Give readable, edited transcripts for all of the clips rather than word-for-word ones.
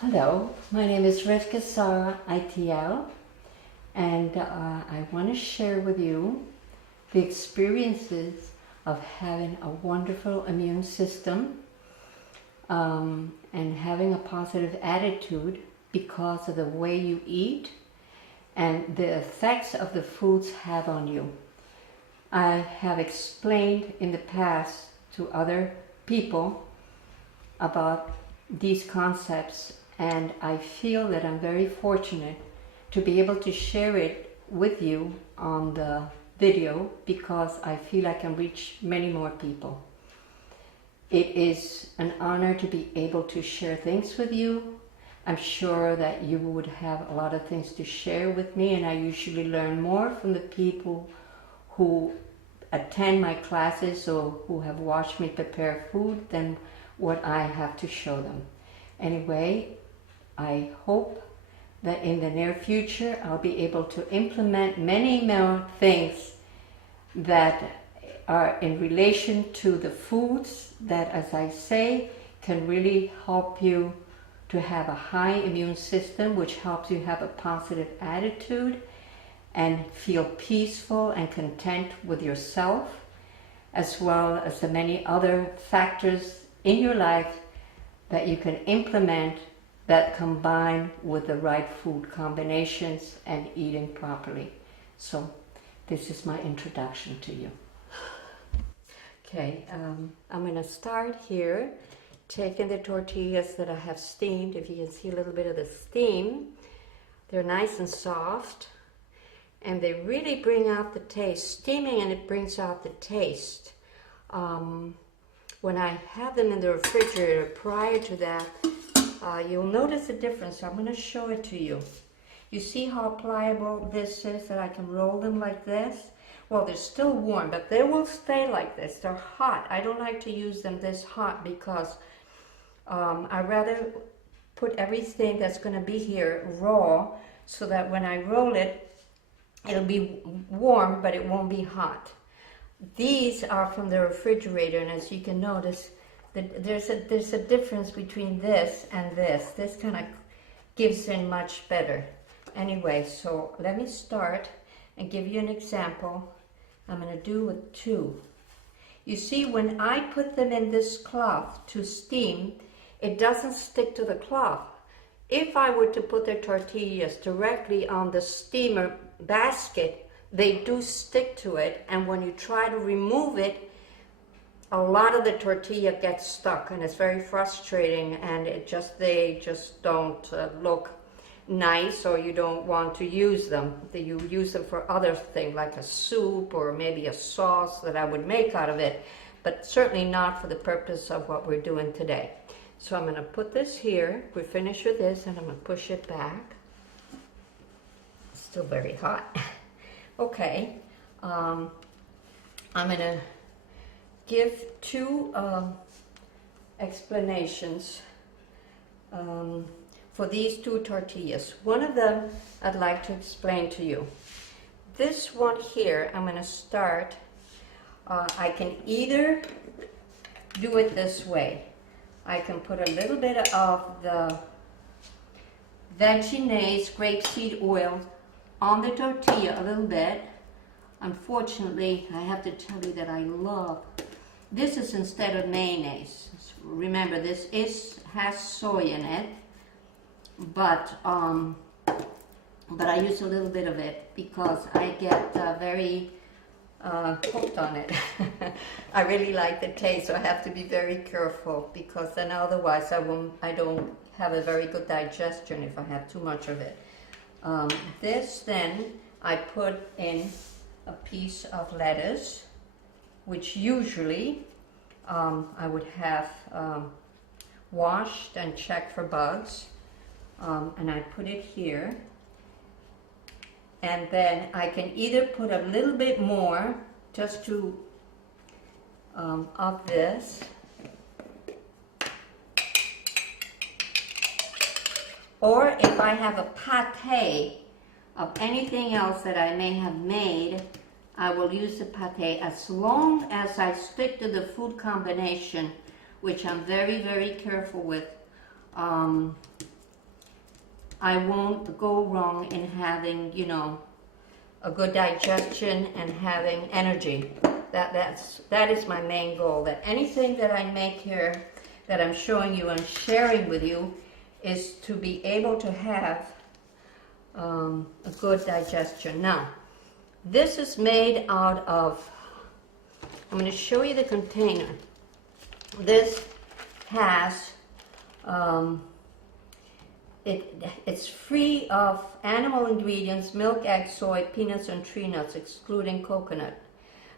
Hello, my name is Rivka Sara ITL, and I want to share with you the experiences of having a wonderful immune system and having a positive attitude because of the way you eat and the effects of the foods have on you. I have explained in the past to other people about these concepts, and I feel that I'm very fortunate to be able to share it with you on the video because I feel I can reach many more people. It is an honor to be able to share things with you. I'm sure that you would have a lot of things to share with me, and I usually learn more from the people who attend my classes or who have watched me prepare food than what I have to show them. Anyway, I hope that in the near future I'll be able to implement many more things that are in relation to the foods that, as I say, can really help you to have a high immune system, which helps you have a positive attitude and feel peaceful and content with yourself, as well as the many other factors in your life that you can implement that combine with the right food combinations and eating properly. So this is my introduction to you. Okay, I'm going to start here taking the tortillas that I have steamed. If you can see a little bit of the steam, they're nice and soft and they really bring out the taste. Steaming, and it brings out the taste. When I have them in the refrigerator prior to that, you'll notice a difference. I'm going to show it to you. You see how pliable this is, that I can roll them like this? Well, they're still warm, but they will stay like this. They're hot. I don't like to use them this hot because I'd rather put everything that's going to be here raw so that when I roll it, it'll be warm, but it won't be hot. These are from the refrigerator, and as you can notice, there's a difference between this and this. This kind of gives in much better. Anyway, so let me start and give you an example. I'm going to do with two. You see, when I put them in this cloth to steam, it doesn't stick to the cloth. If I were to put the tortillas directly on the steamer basket, they do stick to it, and when you try to remove it, a lot of the tortilla gets stuck, and it's very frustrating, and they just don't look nice, or you don't want to use them. You use them for other things like a soup or maybe a sauce that I would make out of it, but certainly not for the purpose of what we're doing today. So I'm going to put this here. We're finished with this, and I'm going to push it back. It's still very hot. Okay, I'm going to give two explanations for these two tortillas. One of them I'd like to explain to you. This one here, I'm going to start, I can either do it this way. I can put a little bit of the Veggie grapeseed oil on the tortilla, a little bit. Unfortunately, I have to tell you that I love this is instead of mayonnaise. Remember, this has soy in it, but I use a little bit of it because I get very hooked on it. I really like the taste, so I have to be very careful because then otherwise I don't have a very good digestion if I have too much of it. This then I put in a piece of lettuce, which usually I would have washed and checked for bugs, and I put it here. And then I can either put a little bit more just to of this, or if I have a pate of anything else that I may have made, I will use the pate as long as I stick to the food combination, which I'm very, very careful with. I won't go wrong in having, you know, a good digestion and having energy. That is my main goal. That anything that I make here, that I'm showing you and sharing with you, is to be able to have a good digestion. Now, this is made out of, I'm going to show you the container. This has, it's free of animal ingredients, milk, egg, soy, peanuts, and tree nuts, excluding coconut.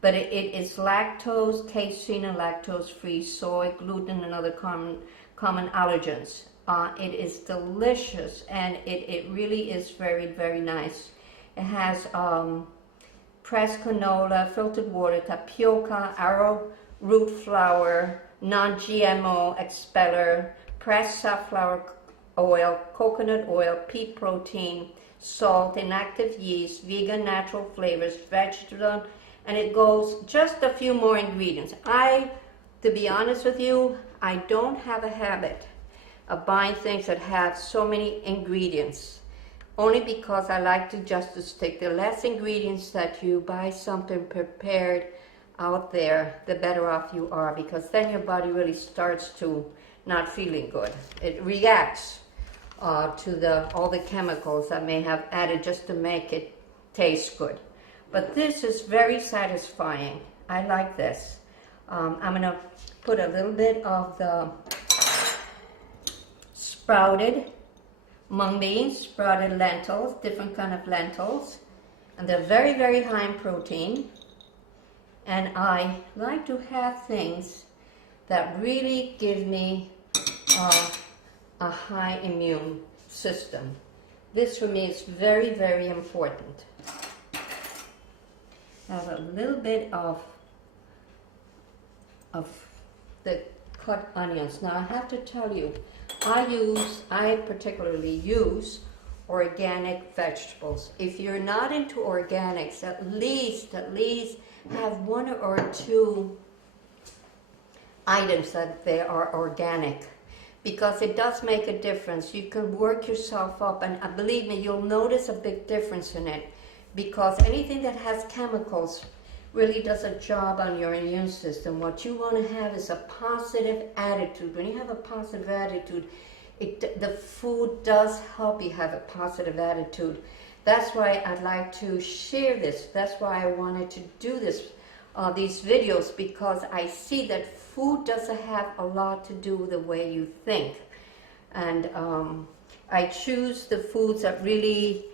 But it is lactose, casein, and lactose-free, soy, gluten, and other common allergens. It is delicious, and it really is very, very nice. It has pressed canola, filtered water, tapioca, arrowroot flour, non-GMO expeller, pressed safflower oil, coconut oil, pea protein, salt, inactive yeast, vegan natural flavors, vegetable, and it goes just a few more ingredients. To be honest with you, I don't have a habit of buying things that have so many ingredients, only because I like to just stick. The less ingredients that you buy something prepared out there, the better off you are, because then your body really starts to not feeling good. It reacts to all the chemicals that may have added just to make it taste good. But this is very satisfying. I like this. I'm going to put a little bit of the sprouted mung beans, sprouted lentils, different kind of lentils, and they're very, very high in protein. And I like to have things that really give me a high immune system. This for me is very, very important. I have a little bit of the cut onions. Now I have to tell you, I particularly use organic vegetables. If you're not into organics, at least have one or two items that they are organic, because it does make a difference. You can work yourself up, and believe me, you'll notice a big difference in it, because anything that has chemicals really does a job on your immune system. What you want to have is a positive attitude. When you have a positive attitude, the food does help you have a positive attitude. That's why I'd like to share this. That's why I wanted to do this, these videos, because I see that food doesn't have a lot to do with the way you think. And I choose the foods that really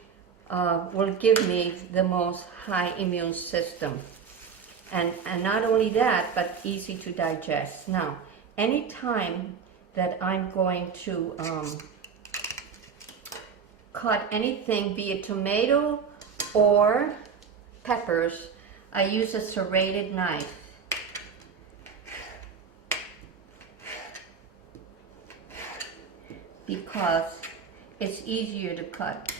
will give me the most high immune system. And not only that, but easy to digest. Now, anytime that I'm going to cut anything, be it tomato or peppers, I use a serrated knife. Because it's easier to cut.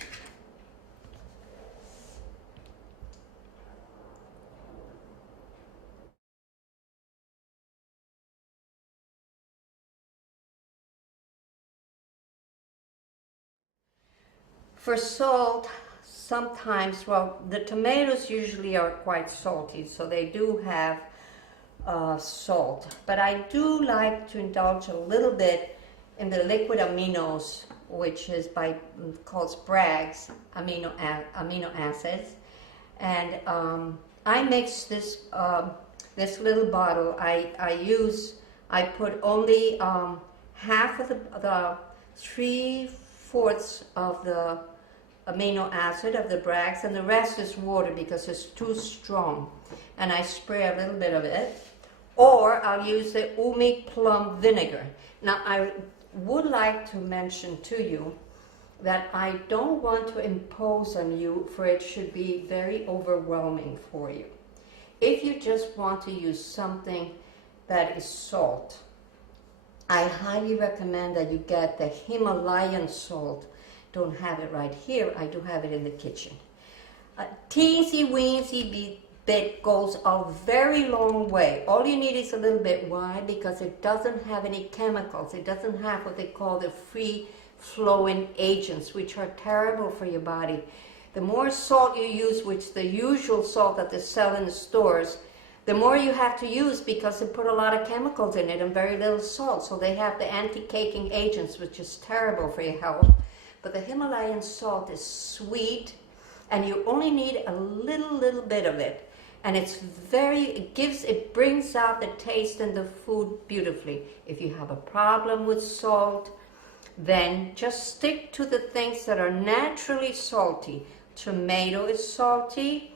For salt, sometimes, well, the tomatoes usually are quite salty, so they do have salt. But I do like to indulge a little bit in the liquid aminos, which is called Bragg's amino acids. And I mix this this little bottle. I put only half of the 3/4 of the amino acid of the Bragg's, and the rest is water because it's too strong. And I spray a little bit of it, or I'll use the Umi plum vinegar. Now I would like to mention to you that I don't want to impose on you, for it should be very overwhelming for you. If you just want to use something that is salt, I highly recommend that you get the Himalayan salt. Don't have it right here, I do have it in the kitchen. A teensy weensy bit goes a very long way. All you need is a little bit. Why? Because it doesn't have any chemicals. It doesn't have what they call the free flowing agents, which are terrible for your body. The more salt you use, which the usual salt that they sell in the stores, the more you have to use because they put a lot of chemicals in it and very little salt. So they have the anti-caking agents, which is terrible for your health. But the Himalayan salt is sweet, and you only need a little bit of it. And it brings out the taste in the food beautifully. If you have a problem with salt, then just stick to the things that are naturally salty. Tomato is salty.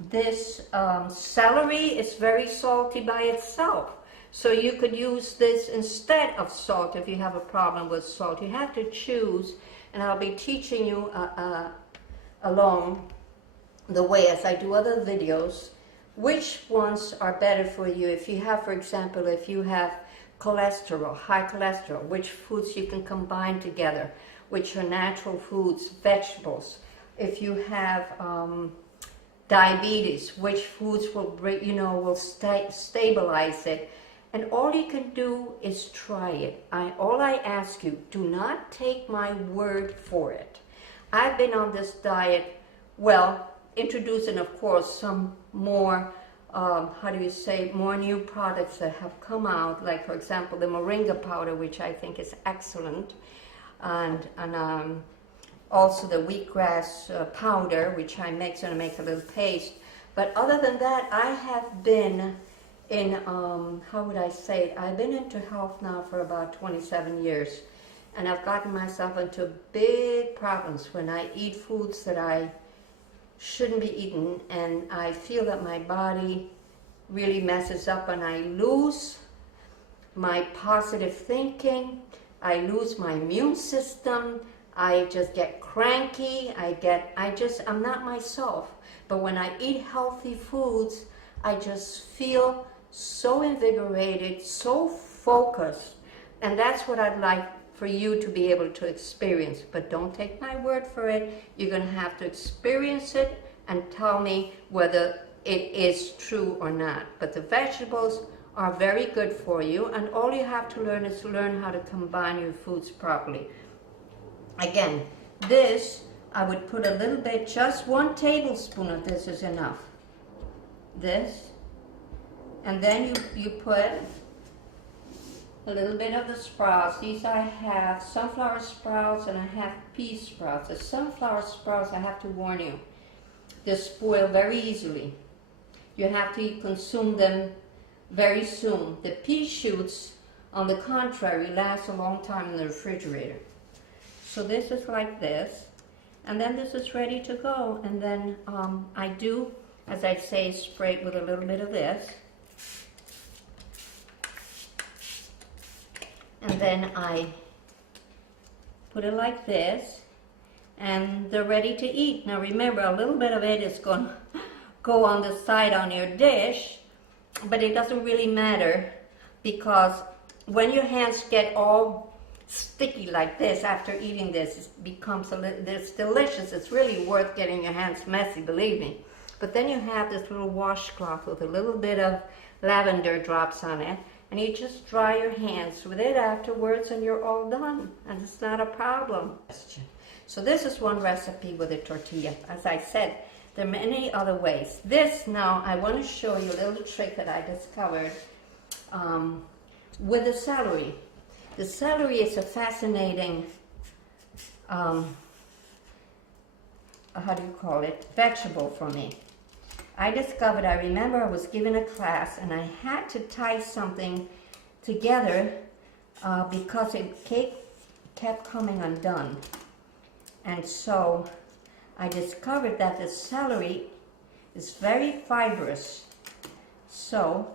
This celery is very salty by itself. So you could use this instead of salt if you have a problem with salt. You have to choose, and I'll be teaching you along the way as I do other videos, which ones are better for you. If you have, for example, if you have cholesterol, high cholesterol, which foods you can combine together, which are natural foods, vegetables. If you have diabetes, which foods will stabilize it. And all you can do is try it. All I ask you, do not take my word for it. I've been on this diet, well, introducing, of course, some more, more new products that have come out, like, for example, the moringa powder, which I think is excellent, and also the wheatgrass powder, which I mix and I make a little paste. But other than that, I have been in, I've been into health now for about 27 years. And I've gotten myself into big problems when I eat foods that I shouldn't be eating, and I feel that my body really messes up, and I lose my positive thinking, I lose my immune system, I just get cranky, I'm not myself. But when I eat healthy foods, I just feel so invigorated, so focused, and that's what I'd like for you to be able to experience. But don't take my word for it. You're going to have to experience it and tell me whether it is true or not. But the vegetables are very good for you, and all you have to learn is to learn how to combine your foods properly. Again, this, I would put a little bit, just 1 tablespoon of this is enough. This, and then you put a little bit of the sprouts. These I have sunflower sprouts and I have pea sprouts. The sunflower sprouts, I have to warn you, they spoil very easily. You have to consume them very soon. The pea shoots, on the contrary, last a long time in the refrigerator. So this is like this, and then this is ready to go. And then I do, as I say, spray it with a little bit of this. And then I put it like this, and they're ready to eat. Now remember, a little bit of it is going to go on the side on your dish, but it doesn't really matter, because when your hands get all sticky like this after eating this, it becomes it's delicious. It's really worth getting your hands messy, believe me. But then you have this little washcloth with a little bit of lavender drops on it, and you just dry your hands with it afterwards, and you're all done, and it's not a problem. So this is one recipe with a tortilla. As I said, there are many other ways. This, now, I want to show you a little trick that I discovered with the celery. The celery is a fascinating, vegetable for me. I remember I was given a class and I had to tie something together because it kept coming undone. And so I discovered that the celery is very fibrous. So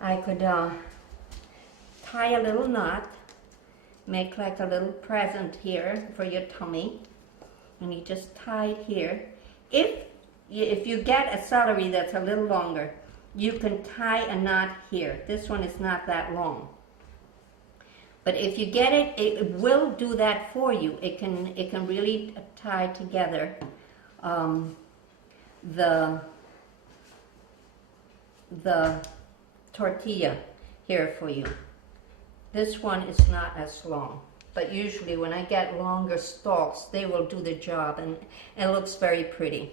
I could tie a little knot, make like a little present here for your tummy, and you just tie it here. If you get a celery that's a little longer, you can tie a knot here. This one is not that long. But if you get it, it will do that for you. It can really tie together the tortilla here for you. This one is not as long, but usually when I get longer stalks, they will do the job, and it looks very pretty.